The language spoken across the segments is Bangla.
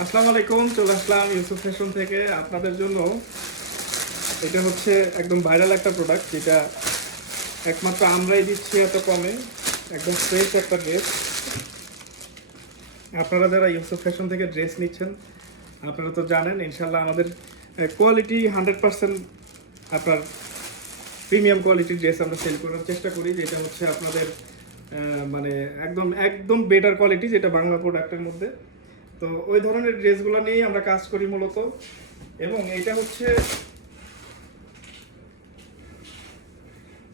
আসসালামু আলাইকুম, চলে আসলাম ইউসুফ ফ্যাশন থেকে আপনাদের জন্য। এটা হচ্ছে একদম ভাইরাল একটা প্রোডাক্ট, যেটা একমাত্র আমরাই দিচ্ছি এত কমে। একদম ফ্রেশ একটা ড্রেস। আপনারা যারা ইউসুফ ফ্যাশন থেকে ড্রেস নিচ্ছেন, আপনারা তো জানেন ইনশাল্লাহ আমাদের কোয়ালিটি 100% আপনার প্রিমিয়াম কোয়ালিটির ড্রেস আমরা সেল করার চেষ্টা করি, যেটা হচ্ছে আপনাদের মানে একদম একদম বেটার কোয়ালিটি, যেটা বাংলা প্রোডাক্টের মধ্যে। তো ওই ধরনের ড্রেসগুলো নিয়েই আমরা কাজ করি মূলত। এবং এটা হচ্ছে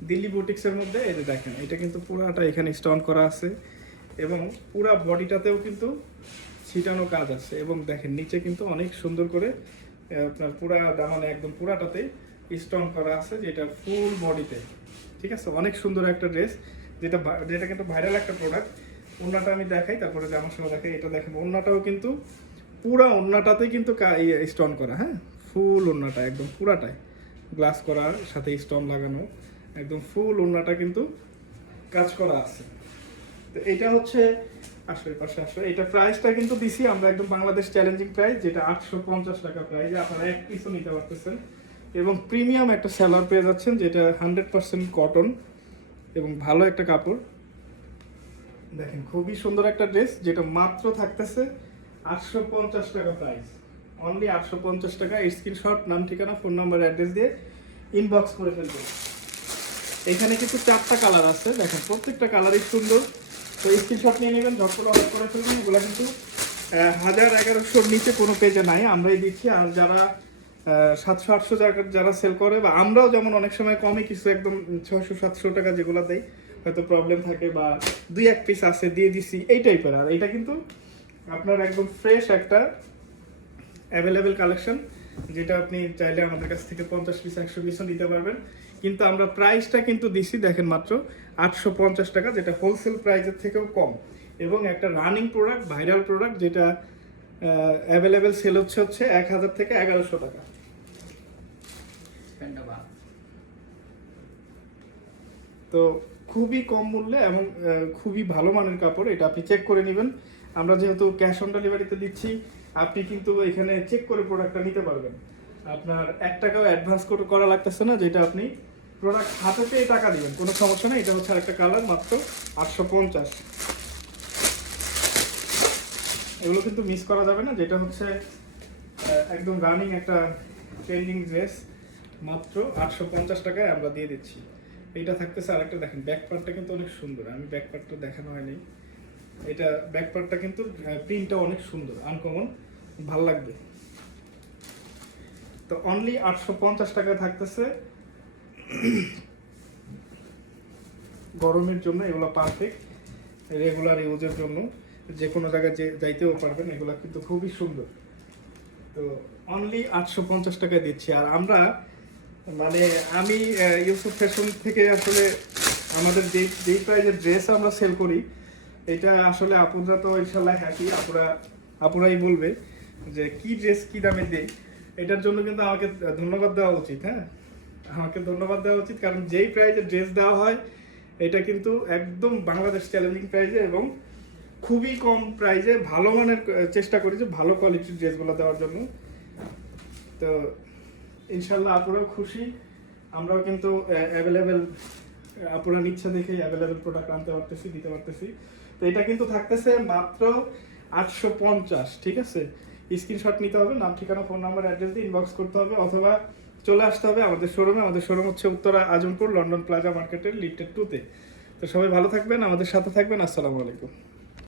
দিল্লি বুটিক্সের মধ্যে। এই যে দেখেন, এটা কিন্তু পুরাটা এখানে স্টোন করা আছে এবং পুরা বডিটাতেও কিন্তু ছিটানো কাজ আছে। এবং দেখেন নিচে কিন্তু অনেক সুন্দর করে আপনার পুরা দামানে একদম পুরাটাতে স্টোন করা আছে, যেটা ফুল বডিতে। ঠিক আছে, অনেক সুন্দর একটা ড্রেস, যেটা যেটা কিন্তু ভাইরাল একটা প্রোডাক্ট। ওড়নাটা আমি দেখাই, তারপরে জামার সঙ্গে দেখাই। এটা দেখেন, ওড়নাটাও কিন্তু পুরা ওড়নাটাতে কিন্তু স্টোন করা। হ্যাঁ, ফুল ওড়নাটা একদম পুরাটাই গ্লাস করার সাথে স্টোন লাগানো, একদম ফুল ওড়নাটা কিন্তু কাজ করা আছে। তো এটা হচ্ছে আসলে পাশে আসলে এটা প্রাইসটা কিন্তু দিছি আমরা একদম বাংলাদেশ চ্যালেঞ্জিং প্রাইস, যেটা 850 টাকা প্রাইস। আপনারা এক পিসও নিতে পারতেছেন এবং প্রিমিয়াম একটা সেলার পেয়ে যাচ্ছেন, যেটা 100% কটন এবং ভালো একটা কাপড়। দেখেন, খুবই সুন্দর একটা ড্রেস, যেটা মাত্র থাকতেছে 850 টাকা প্রাইস। অনলি 850 টাকা। স্ক্রিনশট, নাম, ঠিকানা, ফোন নাম্বার, অ্যাড্রেস দিয়ে ইনবক্স করে ফেলবেন। এখানে কিন্তু 4টা কালার আছে, দেখেন প্রত্যেকটা কালারই সুন্দর। তো স্ক্রিনশট নিয়ে নেবেন, ঝট করে অর্ডার করে ফেলবেন। এগুলো কিন্তু 1000-1100-র নিচে কোনো পেজে নাই, আমরাই দিচ্ছি। আর যারা 700-800 যারা সেল করে, বা আমরাও যেমন অনেক সময় কমে কিছু একদম 600-700 টাকা যেগুলো দেয়, হয়তো প্রবলেম থাকে বা 2-1 পিস আছে দিয়ে দিছি, এই টাইপের। আর এটা কিন্তু আপনার একদম ফ্রেশ একটা অ্যাভেলেবেল কালেকশন, যেটা আপনি চাইলে আমাদের কাছ থেকে 50 পিস 100 পিসও নিতে পারবেন। কিন্তু আমরা প্রাইসটা কিন্তু দিছি দেখেন মাত্র 850 টাকা, যেটা হোলসেল প্রাইসের থেকেও কম। এবং একটা রানিং প্রোডাক্ট, ভাইরাল প্রোডাক্ট, যেটা অ্যাভেলেবেল সেল হচ্ছে 1000 থেকে 1100 টাকা। তো খুবই কম মূল্যে এবং খুবই ভালো মানের কাপড়। এটা আপনি চেক করে নেবেন। আমরা যেহেতু ক্যাশ অন ডেলিভারিতে দিচ্ছি, আপনি কিন্তু এখানে চেক করে প্রোডাক্টটা নিতে পারবেন। আপনার 1 টাকাও অ্যাডভান্স করা লাগতেছে না, যেটা আপনি প্রোডাক্ট হাতে পেয়ে টাকা দিবেন, কোনো সমস্যা নেই। এটা হচ্ছে আরেকটা কালার, মাত্র 850। এগুলো কিন্তু মিস করা যাবে না, যেটা হচ্ছে একদম রানিং একটা ট্রেন্ডিং ড্রেস। মাত্র 850 টাকায় আমরা দিয়ে দিচ্ছি। এইটা থাকতেছে আরেকটা, দেখেন ব্যাক পার্টটা কিন্তু অনেক সুন্দর। আমি ব্যাক পার্টটা দেখানো হয়নি। এটা ব্যাক পার্টটা কিন্তু প্রিন্টটা অনেক সুন্দর, আনকমন, ভাল লাগবে। তো অনলি 850 টাকায় থাকতেছে। গরমের জন্য এগুলো পারফেক্ট, রেগুলার ইউজের জন্য যে কোনো জায়গায় যাইতেও পারবেন। এগুলো কিন্তু খুবই সুন্দর। তো অনলি 850 টাকায় দিচ্ছি। আর আমরা মানে আমি ইউসুফ ফ্যাশন থেকে আসলে আমাদের যেই প্রাইজের ড্রেস আমরা সেল করি, এটা আসলে আপুরা তো ইনশাল্লাহ হ্যাপি। আপুরাই বলবে যে কি ড্রেস কি দামে দেই। এটার জন্য কিন্তু আমাকে ধন্যবাদ দেওয়া উচিত। হ্যাঁ, আমাকে ধন্যবাদ দেওয়া উচিত, কারণ যেই প্রাইজে ড্রেস দেওয়া হয়, এটা কিন্তু একদম বাংলাদেশ চ্যালেঞ্জিং প্রাইজে এবং খুবই কম প্রাইজে ভালো মানের চেষ্টা করি যে ভালো কোয়ালিটির ড্রেসগুলো দেওয়ার জন্য। তো ইনশাল্লাহ আপুরাও খুশি, আমরাও কিন্তু অ্যাভেলেবেল, আপুরা নিচ্ছে দেখে অ্যাভেলেবেল প্রোডাক্ট আনতে পারতেছি, দিতে পারতেছি। তো এটা কিন্তু থাকতেছে মাত্র 850। ঠিক আছে, স্ক্রিনশট নিতে হবে, নাম, ঠিকানা, ফোন নাম্বার, অ্যাড্রেস দিয়ে ইনবক্স করতে হবে, অথবা চলে আসতে হবে আমাদের শোরুমে। আমাদের শোরুম হচ্ছে উত্তরা আজমপুর, লন্ডন প্লাজা মার্কেটের লিফটেড 2-তে। তো সবাই ভালো থাকবেন, আমাদের সাথে থাকবেন। আসসালামু আলাইকুম।